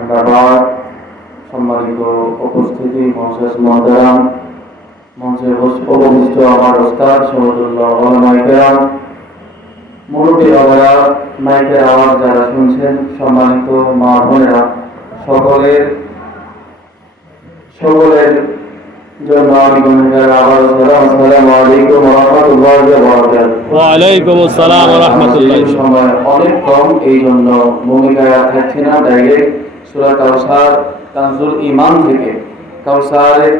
ধন্যবাদ। সম্মানিত উপস্থিতি, মহাশেষ মহতারাম, মঞ্চে উপবিষ্ট আমার ওস্তাদ সমতুল্লাহ ওলামায়ে কেরাম, মুরব্বী বাবারা, মাইকের আওয়াজ যারা শুনছেন, সম্মানিত মা বোনেরা, সকলের জন্য আমি গুণগান আবার সালাম। আসসালামু আলাইকুম ওয়া রাহমাতুল্লাহি ওয়া বারাকাতুহু। ওয়া আলাইকুম আসসালাম ওয়া রাহমাতুল্লাহি। সময় অনেক কম, এই জন্য ভূমিকায় থাকছে না। ডাইরেক্ট সূরা কাউসার, কানজুল ঈমান থেকে কাউসারের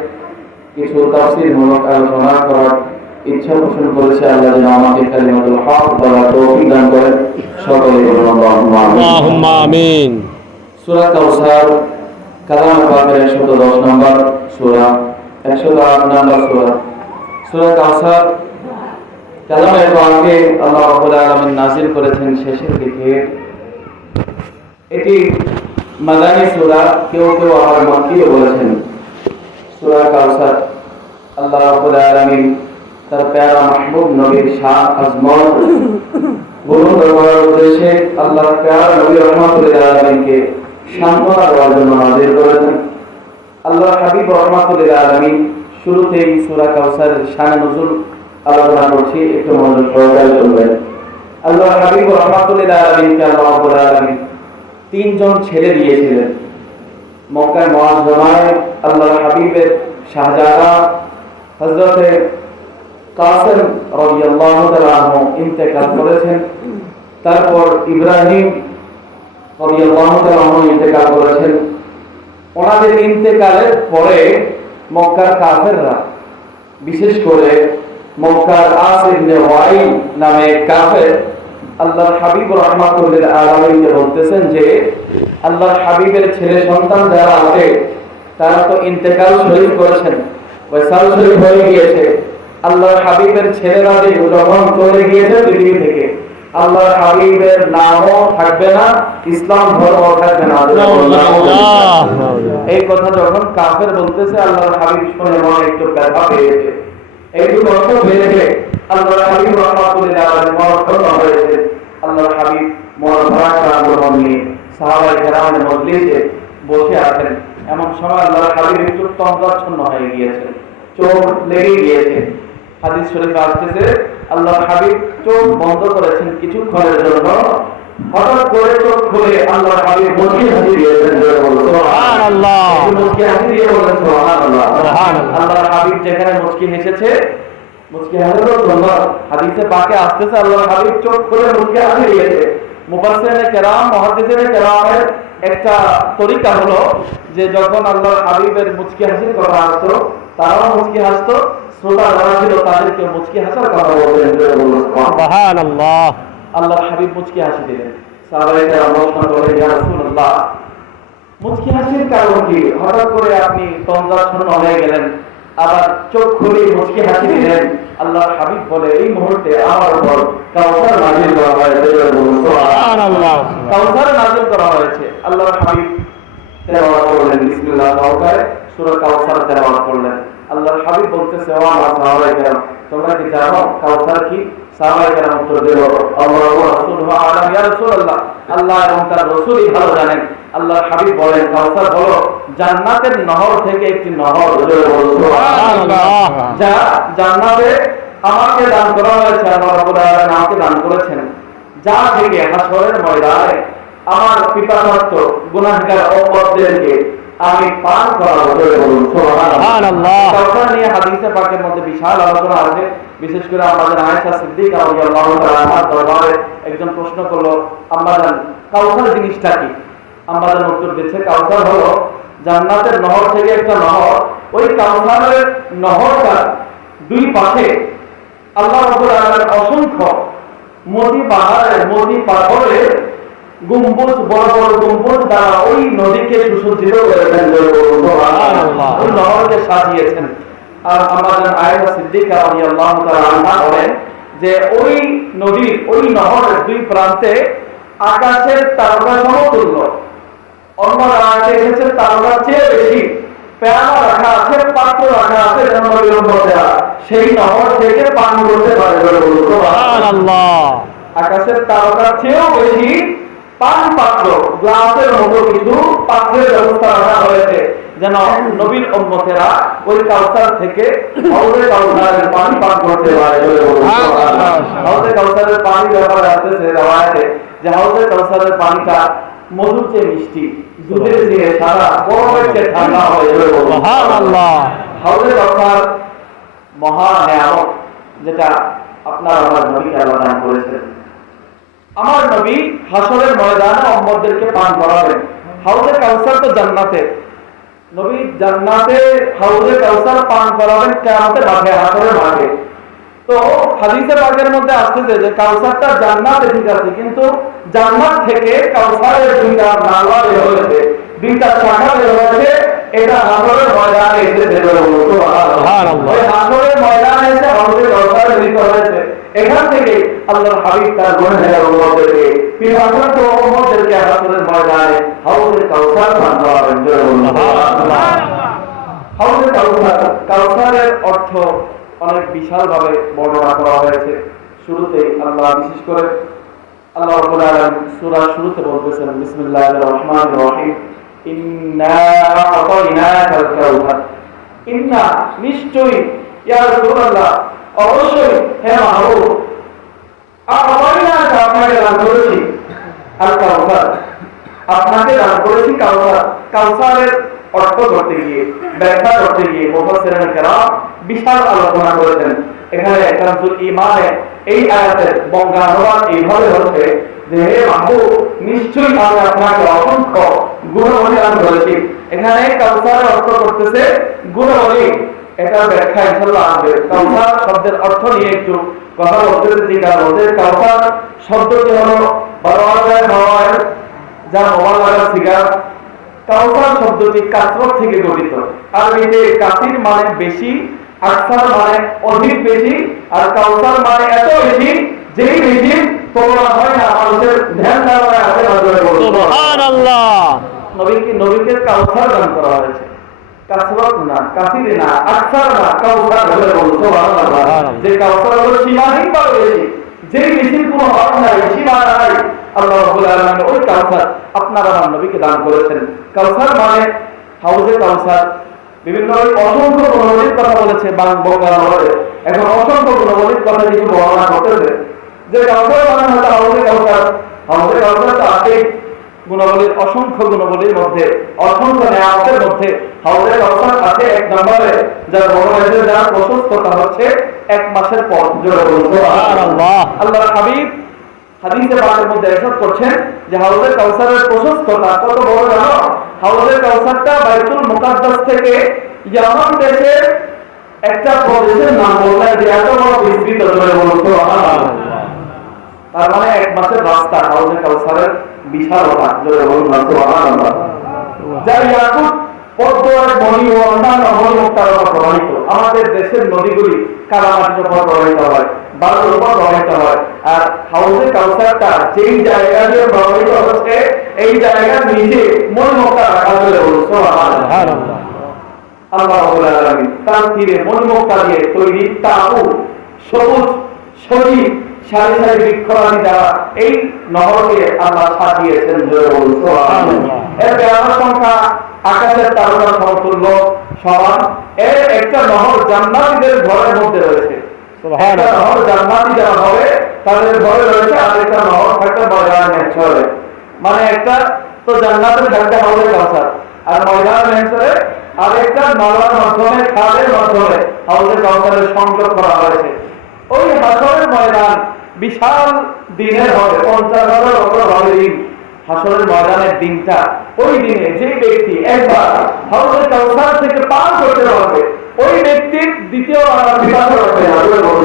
কিছু তাফসীরমূলক আলোচনা করার ইচ্ছা পোষণ করেছে। আল্লাহ যেন আমাকে কালিমাতুল হক বলার তৌফিক দান করেন। সকলে বলুন আল্লাহুম্মা আমিন। সূরা কাউসার কালাম পাকের 110 নম্বর সূরা, 108 নম্বর সূরা। সূরা কাউসার কালামে পাকে আল্লাহ রাব্বুল আলামিন নাযিল করেছেন শেষের দিকে। এটি মাদানী সূরা, কেউ কেউ আবার মক্কিও বলেছেন। সূরা কাউসার আল্লাহ রাব্বুল আলামিন তার প্যারা মাহবুব নবীর শান আজমত বুলন্দ করার উদ্দেশ্যে আল্লাহর প্যারা নবী রাহমাতুল আলামিনকে সান্ত্বনা দেওয়ার জন্য নাযিল করেছেন। আল্লাহর হাবিব রাহমাতুল আলামিন শুরুতেই সূরা কাউসারের শান নজুল আলোচনা করছি, একটু মনোযোগ সহকারে শুনবেন। আল্লাহর হাবিব রাহমাতুল আলামিনকে আল্লাহ রাব্বুল আলামিন তিনজন ছেলে দিয়েছিলেন। মক্কার মুআজ্জমায় আল্লাহর হাবিবের শাহজাদা হযরতে কাসেম রাদিয়াল্লাহু তাআলা আনহু ইন্তেকাল করেছেন। তারপর ইব্রাহিম রাদিয়াল্লাহু তাআলা আনহু ইন্তেকাল করেছেন। ওনাদের ইন্তেকালের পরে মক্কার কাফেররা, বিশেষ করে মক্কার আস ইবনে ওয়াইল নামে কাফের, আল্লাহর হাবিব রাহমাতুল্লিল আলামিনকে বলতেছেন যে আল্লাহর হাবিবের ছেলে সন্তান যারা আছে তারা তো ইন্তেকাল শরীফ করেছেন, ওয়াসাল শরীফ হয়ে গিয়েছে। আল্লাহর হাবিবের ছেলেরা যে যখন চলে গিয়েছে পৃথিবী থেকে, আল্লাহর হাবিবের নামও থাকবে না, ইসলাম ধর্ম থাকবে না। এই কথা যখন কাফের বলতেছে, আল্লাহর হাবিব শুনে মনে একটু ব্যথা পেয়েছে, একটু কষ্ট পেয়েছে। আল্লাহর হাবিব রাহমাতুল্লাহ আলাইহি মরণ হয়েছে। আল্লাহর হাবিব মরণ নিয়ে সাহাবায়ে কেরামের মজলিসে বসে আছেন। এমন সময় আল্লাহর হাবিব একটু তন্দ্রাচ্ছন্ন হয়ে গিয়েছেন, চোখ লেগে গিয়েছে। হাদিস শরীফে আসতেছে আল্লাহর হাবিব চোখ বন্ধ করেছেন কিছুক্ষণের জন্য। হঠাৎ করে চোখ খুলে আল্লাহর হাবিব মুচকি হাসি দিয়েছেন। সুবহানাল্লাহ। মুচকি হাসি দিয়ে বলেন সুবহানাল্লাহ। আল্লাহর হাবিব যেখানে মুচকি হেসেছে, মুচকি হাসার জন্য হাদিসে পাকে আসতেছে আল্লাহর হাবিব চোখ খুলে মুচকি হাসি দিয়েছে। মুফাসসিরিনে কেরাম, মুহাদ্দিসিনে কেরামের একটা তরিকা হলো যে যখন আল্লাহর হাবিবের মুচকি হাসির কথা আসতো, তারাও মুচকি হাসতো, শ্রোতা যারা ছিল তাদেরকে মুচকি হাসার কথা বলতেন। সুবহানাল্লাহ। আল্লাহর হাবিব মুচকি হাসি দিলেন। সাহাবায়ে কেরাম প্রশ্ন করলেন, ইয়া রাসূলুল্লাহ, মুচকি হাসির কারণ কি? হঠাৎ করে আপনি তন্দ্রাচ্ছন্ন হয়ে গেলেন, আবার চোখ খুলে মুচকি হাসি দিলেন। আল্লাহর হাবিব বলে, এই মুহূর্তে আমার উপর কাউসার নাযিল করা হয়েছে। সুবহানাল্লাহ। কাউসার নাযিল করা হয়েছে। আল্লাহর হাবিব তেলাওয়াত করলেন, বিসমিল্লাহ সহকারে সূরা কাউসার তেলাওয়াত করলেন। আল্লাহর হাবিব বলতেছে, ও আমার সাহাবায়ে কেরাম, তোমরা কি জানো কাউসার কি? সাহাবায়ে কেরাম উত্তর দিল, আল্লাহু ওয়া রাসূলুহু আ'লাম ইয়া রাসূলুল্লাহ, আল্লাহ এবং তার রাসূলই ভালো জানেন। আল্লাহর হাবিব বলেন, কাউসার হলো জান্নাতের নহর থেকে একটি নহর। সুবহানাল্লাহ। যা জান্নাতে আমাকে দান করা হয়েছে, আল্লাহ রাব্বুল আলামিন আমাকে দান করেছেন, যা থেকে হাসরের ময়দানে আমার পিতামাতা গুনাহগার উম্মতদেরকে আমি পান করাবো। সুবহানাল্লাহ। কাউসার নিয়ে হাদিসে পাকের মধ্যে বিশাল আলোচনা আছে। বিশেষ করে আমাদের আয়েশা সিদ্দিকা রাদিয়াল্লাহু তাআলা আনহার দরবারে একজন প্রশ্ন করলো, আম্মা জান কাউসার জিনিসটা কি? আম্মা জান উত্তর দিচ্ছে, কাউসার হলো জান্নাতের নহর থেকে একটা নহর। ওই কাউসারের নহরটা দুই পাশে আল্লাহ রাব্বুল আলামিন অসংখ্য মতি পাহাড়ের, মতি পাথরের গম্বুজ, বড় বড় গম্বুজ দ্বারা ওই নদীকে সুসজ্জিত করেছেন। সুবহানাল্লাহ। ওই নহরকে সাজিয়েছেন। আর আমাদের আয়েশা সিদ্দিকা রাদিয়াল্লাহু তাআলা আনহা বলেন যে ওই নদীর, ওই নহরের দুই প্রান্তে আকাশের তারকা সমতুল্য, অন্য রাতে এসেছে তারকার চেয়ে বেশি পেয়ালা রাখা আছে, পাত্র রাখা আছে, সেই নহর থেকে পান করতে পারবে। সুবহানাল্লাহ। আকাশের তারকার চেয়েও বেশি পান পাত্র, গ্লাসের মতো কিছু পাত্রের ব্যবস্থা রাখা হয়েছে, যেন নবীর উম্মতেরা ওই কাউসার থেকে হাউজে কাউসারের পানি পান করতে পারে। হাউজে কাউসারের পানি ব্যাপারে আসতেছে রাওয়ায়াতে যে হাউজে কাউসারের পানিটা মধুর চেয়ে মিষ্টি, দুধের চেয়ে সাদা, বরফের চেয়ে ঠান্ডা হয়ে যাবে। সুবহানাল্লাহ। হাউজে কাউসার মহা নেয়ামত, যেটা আপনার আমার নবীকে আল্লাহ দান করেছেন। আমার নবী হাসরের ময়দানে উম্মতদেরকে পান করাবেন। হাউজে কাউসার তো জান্নাতে, নবী জান্নাতে হাউজে কাউসার পান করাবেন কিয়ামতের মাঠে, হাসরের মাঠে। তো হাদিসে পাকের মধ্যে আসতেছে যে কাউসারটা জান্নাতে ঠিক আছে, কিন্তু জান্নাত থেকে কাউসারের দুইটা নালা বের হয়েছে, দুইটা শাখা বের হয়েছে। এটা হাসরের ময়দানে এসে বের হলো। সুবহানাল্লাহ। ওই হাসরের ময়দানে এসে হাউজে কাউসার মিলিত হয়েছে। এখান থেকে আল্লাহর হাবিব তার গুনাহগার উম্মতদেরকে, পিপাসার্ত উম্মতদেরকে হাসরের ময়দানে হাউজে কাউসার পান করাবেন। সুবহানাল্লাহ। হাউজে কাউসার, কাউসারের অর্থ অনেক বিশাল ভাবে বর্ণনা করা হয়েছে। শুরুতেই আল্লাহ বিশেষ করে আল্লাহ রাব্বুল আলামিন সূরার শুরুতে বলতেছেন বিসমিল্লাহির রহমানির রহিম, ইন্না আতাইনাকাল কাউসার। ইন্না, নিশ্চয়ই, ইয়া রাসূলুল্লাহ, অবশ্যই, হে মাহবুব, আতাইনাকা, আপনাকে দান করেছি আল কাউসার, আপনাকে দান করেছি কাউসার। কাউসারের অর্থ করতে গিয়ে, ব্যাখ্যা করতে গিয়ে মুফাসসিরিন কেরাম বিশাল আলোচনা করেছেন। এখানে কানজুল ঈমানে এই আয়াতের বঙ্গানুবাদ এইভাবে হচ্ছে যে হে মাহবুব, নিশ্চয়ই আমি আপনাকে অসংখ্য গুণাবলী দান করেছি। এখানে কাউসারের অর্থ করতেছে গুণাবলী। এটা ব্যাখ্যা ইনশাআল্লাহ আসবে। কাউসার শব্দের অর্থ নিয়ে একটু কথা বলতেছে। ঠিক আছে, কাউসার শব্দটি হলো বারওয়াজায় নওয়ায়, যা মোবাল্লাগার সিগা। কাউসার শব্দটি কাসরত থেকে গঠিত। আরবিতে কাসির মানে বেশি, আকসার মানে অধিক বেশি, আর কাউসার মানে এত বেশি যেই বেশি তুলনা হয় না, মানুষের ধ্যান ধারণায় আসে না। সুবহানাল্লাহ। নবীকে কাউসার দান করা হয়েছে, কাসরত না, কাসির না, আকসার না, কাউসার বলে বলতো। সুবহানাল্লাহ। যে কাউসার হলো সীমাহীন বা বেশি, যেই বেশির কোনো হদ নাই, সীমা নাই। আল্লাহ রাব্বুল আলামিন ওই কাউসার আপনার আমার নবীকে দান করেছেন। কাউসার মানে হাউজে কাউসার। বিভিন্ন অসংখ্য গুণাবলীর কথা বলেছে বঙ্গানুবাদে। এখন অসংখ্য গুণাবলীর কথা কিছু বর্ণনা করতেছে যে কাউসার মানে হলো হাউজে কাউসার। হাউজে কাউসার তো আছেই, গুণাবলীর অসংখ্য গুণাবলীর মধ্যে, অসংখ্য নেয়ামতের মধ্যে হাউজে কাউসার আছে এক নম্বরে, যার বর্ণনা, যার প্রশস্ততা হচ্ছে 1 মাসের পথ। জোরে বলুন সুবহানাল্লাহ। আল্লাহর হাবিব হাদিসে পাকের মধ্যে ইরশাদ করছেন যে হাউজে কাউসারের প্রশস্ততা কত বড় জানো? হাউজে কাউসারটা বাইতুল মুকাদ্দাস থেকে ইয়ামান দেশের একটা প্রদেশের নাম বললেন যে এত বড় বিস্তৃত। জোরে বলুন সুবহানাল্লাহ। তার মানে 1 মাসের রাস্তা হাউজে কাউসারের বিশালতা। জোরে বলুন সুবহানাল্লাহ। যা ইয়াকুত, পদ্ম আর মণি ও অন্যান্য মণিমুক্তার উপর প্রবাহিত। আমাদের দেশের নদীগুলি কাদামাটির উপর প্রবাহিত হয়, বালুর উপর প্রবাহিত হয়, আর হাউজে কাউসারটা যেই জায়গা দিয়ে প্রবাহিত হচ্ছে এই জায়গার নিচে মণিমুক্তা রাখা। জোরে বলুন সুবহানাল্লাহ। আল্লাহ রাব্বুল আলামিন তার তীরে মণিমুক্তা দিয়ে তৈরি তাঁবু, সবুজ সজীব সারি সারি বৃক্ষরাজি দ্বারা এই নহরকে আল্লাহ সাজিয়েছেন। জোরে বলুন সুবহানাল্লাহ। এর বেড়ানোর সংখ্যা আকাশের তারকার সমতুল্য সমান। এর একটা নহর জান্নাতীদের ঘরের মধ্যে রয়েছে। একটা নহর জান্নাতী যারা হবে তাদের ঘরে রয়েছে, আর একটা নহর থাকবে ময়দানে মেহশরে। মানে একটা তো জান্নাতের ঘাটে হাউজে কাউসার, আর ময়দানে মেহশরে আর একটা নালার মাধ্যমে, খালের মাধ্যমে হাউজে কাউসারের সংযোগ করা হয়েছে। ওই হাসরের ময়দান বিশাল দিনের হবে, 50,000 বছর হবে দিন। হাসরের ময়দানের দিনটা, ওই দিনে যে ব্যক্তি একবার হাউজে কাউসার থেকে পান করতে পারবে ওই ব্যক্তির দ্বিতীয়বার পিপাসা হবে না।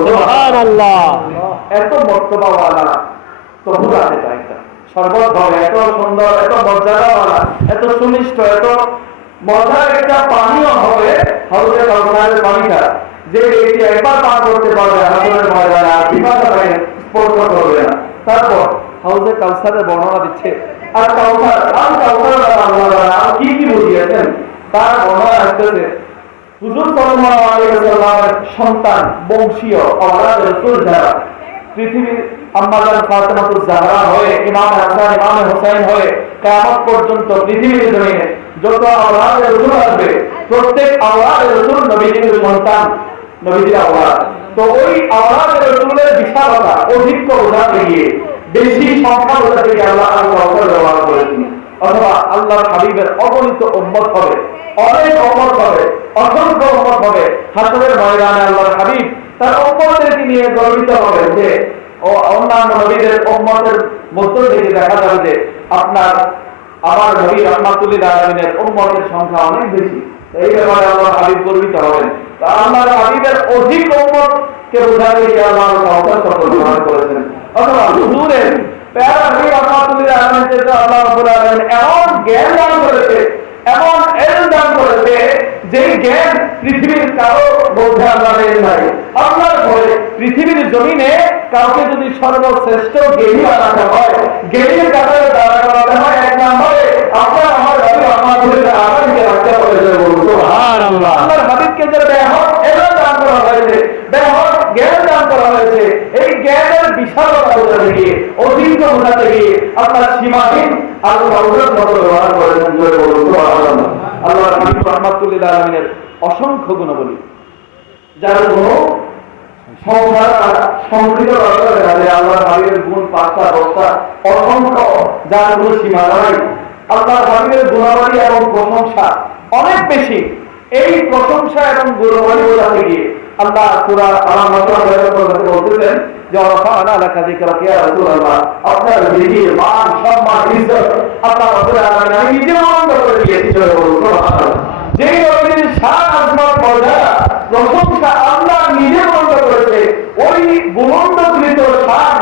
সুবহানাল্লাহ। এত মর্তবাওয়ালা তবু আছে একটা শরবত হবে, এত সুন্দর, এত মর্যাদাওয়ালা, এত সুনিষ্ঠ, এত মজার একটা পানীয় হবে হাউজে কাউসারের পানিটা। যে ব্যক্তি একবার পান করতে পারবে হাসরের ময়দানে আর পিপাসা স্পর্শ করবে না। তারপর হাউজে কাউসারের বর্ণনা দিচ্ছে। আর কাউসার, আর কাউসার আল্লাহ কি কি বুঝিয়েছেন তার বর্ণনা আসতেছে। হুজুর সাল্লাল্লাহু আলাইহি ওয়াসাল্লামের সন্তান, বংশীয়, আওলাদ রাসূল যারা পৃথিবীর আম্মা জান ফাতেমাতুজ জাহরা হয়ে ইমাম হাসান ইমাম হুসাইন হয়ে কিয়ামত পর্যন্ত পৃথিবীর জমিনে যত আওলাদ রাসূল আসবে প্রত্যেক আওলাদ রাসূল নবীজির সন্তান, নবীজির আওলাদ। তো ওই আওলাদ রাসূলের বিশালতা অধিক্য বোঝাতে গিয়ে, বেশি সংখ্যা বোঝাতে গিয়ে আল্লাহ কাউসার ব্যবহার করেছেন। অথবা আল্লাহর হাবিবের অগণিত উম্মত হবে, অনেক উম্মত হবে, অসংখ্য উম্মত হবে। হাসরের ময়দানে আল্লাহর হাবিব তার উম্মতদেরকে নিয়ে গর্বিত হবে যে ও অন্যান্য নবীদের উম্মতের মধ্য থেকে দেখা যাবে যে আমার নবী রাহমাতুল লিল আলামিনের উম্মতের সংখ্যা অনেক বেশি। এই ব্যাপারে আল্লাহর হাবিব গর্বিত হবেন। তা আল্লাহর হাবিবের অধিক উম্মতকে বোঝাতে গিয়ে আল্লাহ কাউসার শব্দ ব্যবহার করেছেন। অথবা হুজুরের প্যারা নবী রাহমাতুল লিল আলামিনকে তো আল্লাহ রাব্বুল আলামিন এমন জ্ঞান দান করেছে, এমন ইলম দান করেছে, যে জ্ঞান পৃথিবীর কারো মধ্যে আল্লাহর নাই। আল্লাহর ভয়ে পৃথিবীর জমিনে কাউকে যদি সর্বশ্রেষ্ঠ জ্ঞানী বানাতে হয়, জ্ঞানীর কাতারে দাঁড় করাতে হয়, এক নম্বরে আপনার আমার নবী রাহমাতুল লিল আলামিনকে রাখতে হবে। সুবহানাল্লাহ। আল্লাহর হাবিবকে যে বেহদ ইলম দান করা হয়েছে, বেহদ জ্ঞান দান করা হয়েছে, এই জ্ঞানের বিশালতা বোঝাতে গিয়ে, অধীন বোঝাতে গিয়ে আপনার সীমাহীন আল্লাহ কাউসার শব্দ ব্যবহার করেছেন। সুবহানাল্লাহ। আল্লাহর হাবিব রাহমাতুল লিল আলামিনের অসংখ্য গুণাবলী, যার কোনো সংকৃত আল্লাহর হাবিবের গুণ 5টা 10টা অসংখ্য, যার কোনো সীমা নাই। আল্লাহর হাবিবের গুণাবলী এবং প্রশংসা অনেক বেশি। এই প্রশংসা এবং গুণাবলী বোঝাতে গিয়ে আল্লাহ সূরা বলতেছেন যে ওয়ারাফা'না লাকা যিকরাকা ইয়া রাসূলুল্লাহ, আপনার জিকির মান সম্মান ইজ্জত আল্লাহ রাব্বুল আলামিন আমি নিজে বন্ধ করে দিয়েছি। সুবহানাল্লাহ। যেই নবীর শান আজমত মর্যাদা প্রশংসা আল্লাহ নিজে বন্ধ করেছে, ওই বুলন্দকৃত শান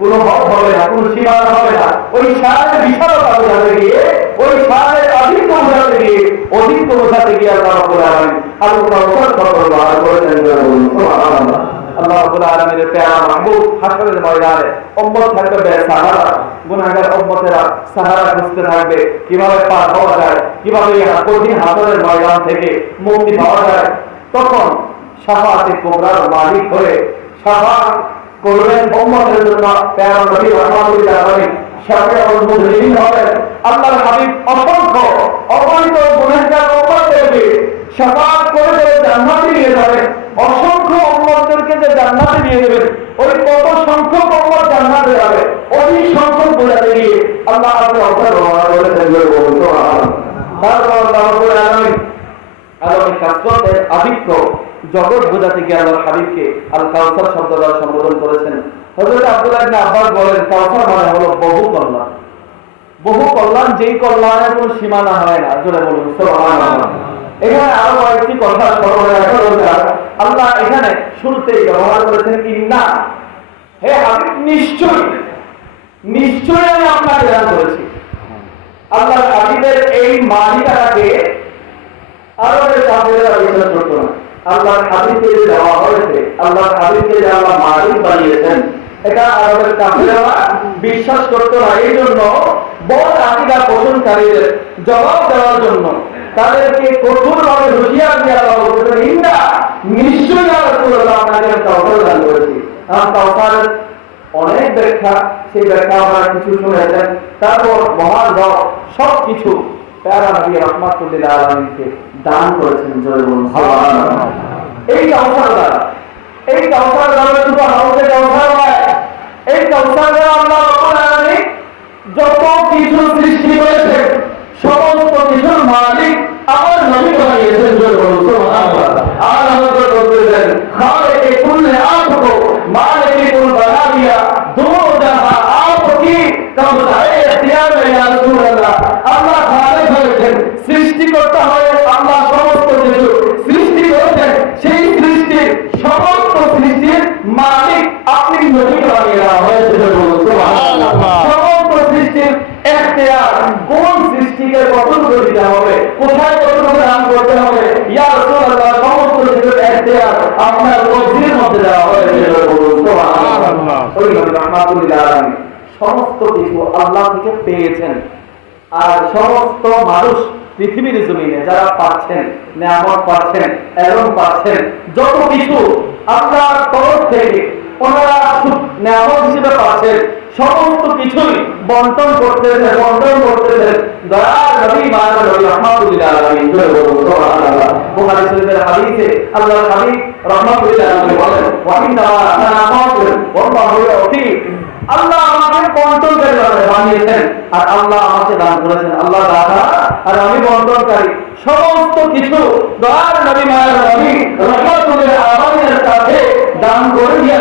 কোনো হদ হবে না, কোনো সীমানা হবে না। ওই শানের বিশালতা বোঝাতে গিয়ে, ওই শানের আধিক্য বোঝাতে গিয়ে, অধিক্য বোঝাতে গিয়ে আল্লাহ রাব্বুল আলামিন আল্লাহ কাউসার শব্দ ব্যবহার করেছেন। সুবহানাল্লাহ। আল্লাহ রাব্বুল আলামিনের প্যারা মাহবুব হাসরের ময়দানে উম্মত থাকবে বেসাহারা, গুনাহগার উম্মতেরা সাহারা খুঁজতে থাকবে কিভাবে পার হওয়া যায়, কিভাবে কঠিন হাসরের ময়দান থেকে মুক্তি পাওয়া যায়। তখন শাফাআতে কুবরার মালিক হয়ে শাফাআত করবেন উম্মতের জন্য প্যারা নবী রাহমাতুল লিল আলামিন শাফিউল মুজরিমিন হবেন। আল্লাহর হাবিব অসংখ্য অগণিত গুনাহগার উম্মতদেরকে শাফাআত করে জান্নাতে নিয়ে যাবেন। অসংখ্য উম্মতদেরকে যে জান্নাতে নিয়ে যাবেন, ওই কত সংখ্যক উম্মত জান্নাতে যাবে, ওই সংখ্যক বোঝাতে গিয়ে আল্লাহ কাউসার ব্যবহার করেছেন। সুবহানাল্লাহ। তারপর আল্লাহ রাব্বুল আলামিন আলামিন কাসরতের আধিক্য জগৎ বোঝাতে গিয়ে আল্লাহর হাবিবকে আল কাউসার শব্দ দ্বারা সম্বোধন করেছেন। হযরত আব্দুল্লাহ ইবনে আব্বাস বলেন, কাউসার মানে হলো বহু কল্যাণ। বহু কল্যাণ, যেই কল্যাণের কোনো সীমানা হয় না। জোরে বলুন সুবহানাল্লাহ। এখানে আরো কয়েকটি কথা স্মরণে রাখা দরকার। আল্লাহ এখানে শুরুতেই ব্যবহার করেছেন ইন্না, হে হাবিব নিশ্চয়ই, নিশ্চয়ই আমি আপনাকে দান করেছি। আল্লাহর হাবিবের এই মালিকাটাকে আরবের কাফেররা বিশ্বাস করত না। আল্লাহর হাবিবকে যে দেওয়া হয়েছে, আল্লাহর হাবিবকে যে আল্লাহ মালিক বানিয়েছেন, এটা আরবের কাফেররা বিশ্বাস করত না। এই জন্য বড় আকীদা পোষণকারীদের জবাব দেওয়ার জন্য তাদেরকে কঠোরভাবে হুঁশিয়ার দিয়ে আল্লাহ বলতেছেন, ইন্না নিশ্চয়ই ইয়া রাসূলুল্লাহ আপনাকে কাউসার দান করেছি। কাউসারের অনেক ব্যাখ্যা, সেই ব্যাখ্যা আপনারা কিছু শুনেছেন। তারপর মহান রব সবকিছু প্যারা নবী রাহমাতুল লিল আলামিনকে দান করেছেন। জয় বলুন সুবহানাল্লাহ। এই কাউসার দ্বারা, এই কাউসার দ্বারা শুধু হাউজে কাউসার নয়, এই কাউসার দ্বারা আল্লাহ রাব্বুল আলামিন যত কিছু সৃষ্টি করেছেন, সমস্ত কিছুর মালিক আমার নবী বানিয়েছেন। জয় বলুন সুবহানাল্লাহ। আর আমাদের বলতেছেন খালিকে কুল্লে আপকো মালিকে কুল বানা দিয়া, দো জাহাঁ আপকি কবজায়ে ইখতিয়ার মে ইয়া রাসূলুল্লাহ। আল্লাহ খালিক হয়েছেন, সৃষ্টি করতে হয়। আল্লাহ সমস্ত কিছু সৃষ্টি করেছেন, সেই সৃষ্টির সমস্ত সৃষ্টির মালিক আপনি নবী বানিয়ে দেওয়া হয়েছে। সুবহানাল্লাহ। সমস্ত সৃষ্টির ইখতিয়ার, কোন সৃষ্টিকে কতটুকু দিতে হবে, কোথায় কতটুকু দান করতে হবে, ইয়া রাসূলুল্লাহ সমস্ত কিছুর ইখতিয়ার আপনার ওহীর মধ্যে দেওয়া হয়েছে। সুবহানাল্লাহ। ওই নবী রাহমাতুল লিল আলামিন সমস্ত কিছু আল্লাহ থেকে পেয়েছেন। আর সমস্ত মানুষ পৃথিবীর জমিনে যারা পাচ্ছেন, নেয়ামত পাচ্ছেন, এলম পাচ্ছেন, যত কিছু আল্লাহর তরফ থেকে ওনারা নেয়ামত হিসেবে পাচ্ছেন, সমস্ত কিছুই বন্টন করতেছেন দয়ার নবী মানব নবী রাহমাতুল্লাহ আলাইহি সুবহানাল্লাহ। বুখারী শরীফের হাদিসে আল্লাহর হাবিব রাহমাতুল্লাহ আলাইহি বলেন, ওয়া ইন্না আনা কাসির ওয়াল্লাহু ইউতি। আল্লাহ আমাকে বন্টনকারী বানিয়েছেন আর আল্লাহ আমাকে দান করেছেন, আল্লাহ দাতা আর আমি বন্টনকারী। সমস্ত কিছু দয়ার নবী মানব নবী রাহমাতুল্লাহ আলাইহির কাছে দান করে দিয়ে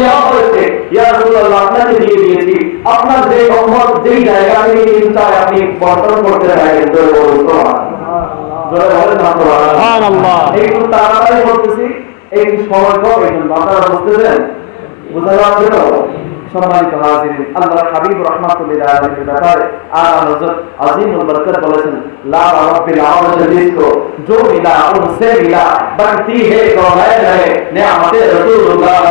দেওয়া হয়েছে। ইয়া রাসূলুল্লাহ, আপনাকে দিয়ে দিয়েছি, আপনার যে উম্মত যেই জায়গা থেকে চায় আপনি বন্টন করতে পারেন। জোরে বলুন সুবহানাল্লাহ, জোরে বলেন সুবহানাল্লাহ। একটু তাড়াতাড়ি বলতেছি, একটু সময় কম, এই জন্য আপনারা বুঝতেছেন, বুঝা যাচ্ছে তো? সম্মানিত হাজিরিন, আল্লাহর হাবিব রাহমাতুল্লাহ আলাইহির ব্যাপারে আলা হযরত আজিমুল বরকত বলেছেন, লা রাব্বিল আরশিল রিজকু जो मिला उनसे मिला बनती है कौनैन है नेमते रसूलुल्लाह।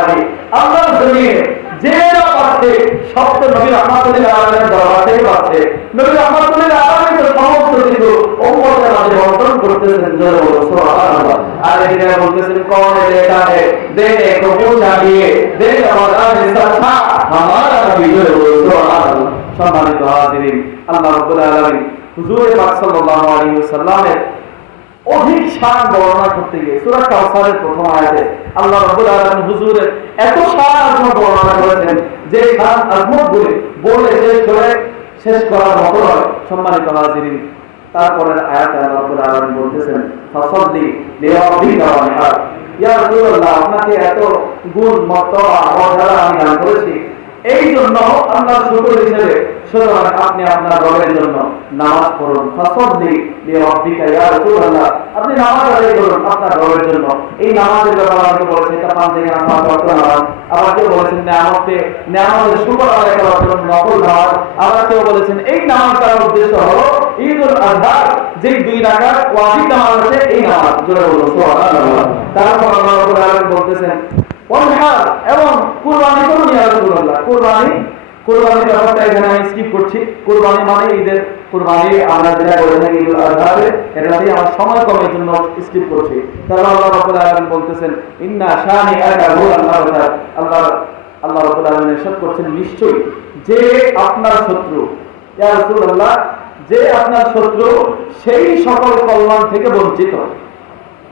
আল্লাহর জমিনে যে পাচ্ছে সব তো নবী রাহমাতুল্লাহ আলাইহির দরবার থেকে পাচ্ছে। নবী রাহমাতুল্লাহ আলাইহি তো সমস্ত কিছু উম্মতের মাঝে বন্টন করতেছেন। জোরে বলুন সুবহানাল্লাহ। আর এখানে বলতেছেন, कौन देता है देने को पूछा दिए देने वाला है सच्चा हमारा नबी। জোরে বলুন সুবহানাল্লাহ। সম্মানিত হাজিরিন, আল্লাহ রাব্বুল আলামিন হুজুর পাক সাল্লাল্লাহু আলাইহি ওয়াসাল্লামের অধিক শান বর্ণনা করতে গিয়ে সূরা কাউসারের প্রথম আয়াতে আল্লাহ রাব্বুল আলামিন হুজুরের এত শান আজমত বর্ণনা করেছেন যে শান আজমত বলে শেষ করার মতো নয়। সম্মানিত হাজিরিন, তারপরের আয়াতে আল্লাহ রাব্বুল আলামিন বলতেছেন, ফাসাল্লি লিরাব্বিকা ওয়ানহার। ইয়া রাসূলুল্লাহ, আপনাকে এত গুণ মর্তবা মর্যাদা আমি দান করেছি, এই জন্য আল্লাহর শুকর হিসেবে সুতরাং আপনি আপনার রবের জন্য নামাজ পড়ুন। ফাসাল্লি লিরাব্বিকা, ইয়া রাসূলুল্লাহ, আপনি নামাজ আদায় করুন আপনার রবের জন্য। এই নামাজের ব্যাপারে আমাকে বলেছে এটা পাঁচ জায়গায় নামাজ পড়তে নামাজ, আবার কেউ বলেছেন নেয়ামতের শুকর আদায় করার জন্য নফল নামাজ, আবার কেউ বলেছেন এই নামাজ করার উদ্দেশ্য হলো ঈদুল আযহা যেই 2 রাকাত ওয়াজিব নামাজ আছে এই নামাজ। জোরে বলুন সুবহানাল্লাহ। তারপর আল্লাহ রাব্বুল আলামিন বলতেছেন ওয়ানহার, এবং কুরবানি করুন ইয়া রাসূলুল্লাহ। কুরবানির ব্যাপারটা এখানে আমি স্কিপ করছি। কুরবানি মানে ঈদের কুরবানি আমরা যেটা বলে থাকি ঈদুল আযহাতে, এটা দিয়ে আমার সময় কমের জন্য স্কিপ করছি। তারপর আল্লাহ রাব্বুল আলামিন বলতেছেন, ইন্না শানিআকা হুয়াল আবতার। আল্লাহ রাব্বুল আলামিন ইরশাদ করছেন, নিশ্চয়ই যে আপনার শত্রু, ইয়া রাসূলুল্লাহ, যে আপনার শত্রু সেই সকল কল্যাণ থেকে বঞ্চিত।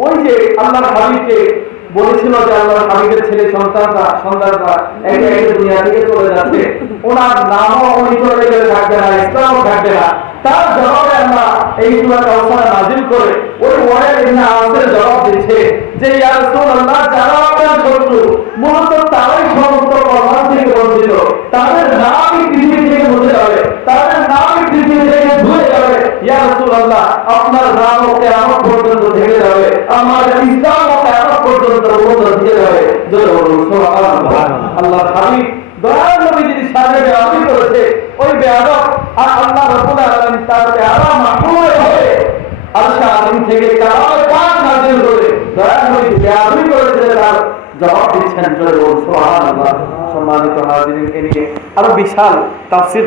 ওই যে আল্লাহর হাবিবকে বলেছিল যে আল্লাহর হাবিবের ছেলে সন্তানরা একে একে দুনিয়া থেকে চলে যাচ্ছে, ওনার নামও উনি চলে গেলে থাকবে না, ইসলামও থাকবে না। তার জবাবে আল্লাহ এই সূরা কাউসার নাযিল করে ওই ওয়াইল ইবনে আসের জবাব দিচ্ছে যে ইয়া রাসূলুল্লাহ, যারা আপনার শত্রু মূলত তারাই সমস্ত কল্যাণ থেকে বঞ্চিত। তাদের নামই পৃথিবী থেকে মুছে যাবে, তাদের নামই পৃথিবী থেকে ধুয়ে যাবে। ইয়া রাসূলুল্লাহ, আপনার নামও কিয়ামত পর্যন্ত থেকে যাবে, আমার ইসলামও কিয়ামত পর্যন্ত থেকে যাবে। জোরে বলুন সুবহানাল্লাহ। আল্লাহর হাবিব দয়ার নবী যিনি সাথে বেয়াদবি করেছে, ওই বেয়াদব আর আল্লাহ রাব্বুল আলামিন তার পেয়ারা মাহবুবে হয়ে আরশে আযম থেকে কালামে পাক নাযিল করে দয়ার নবী বেয়াদবি করেছে, তার জবাব দিচ্ছেন। জোরে বলুন সুবহানাল্লাহ। সম্মানিত হাজিরিন, এ নিয়ে আরো বিশাল তাফসীর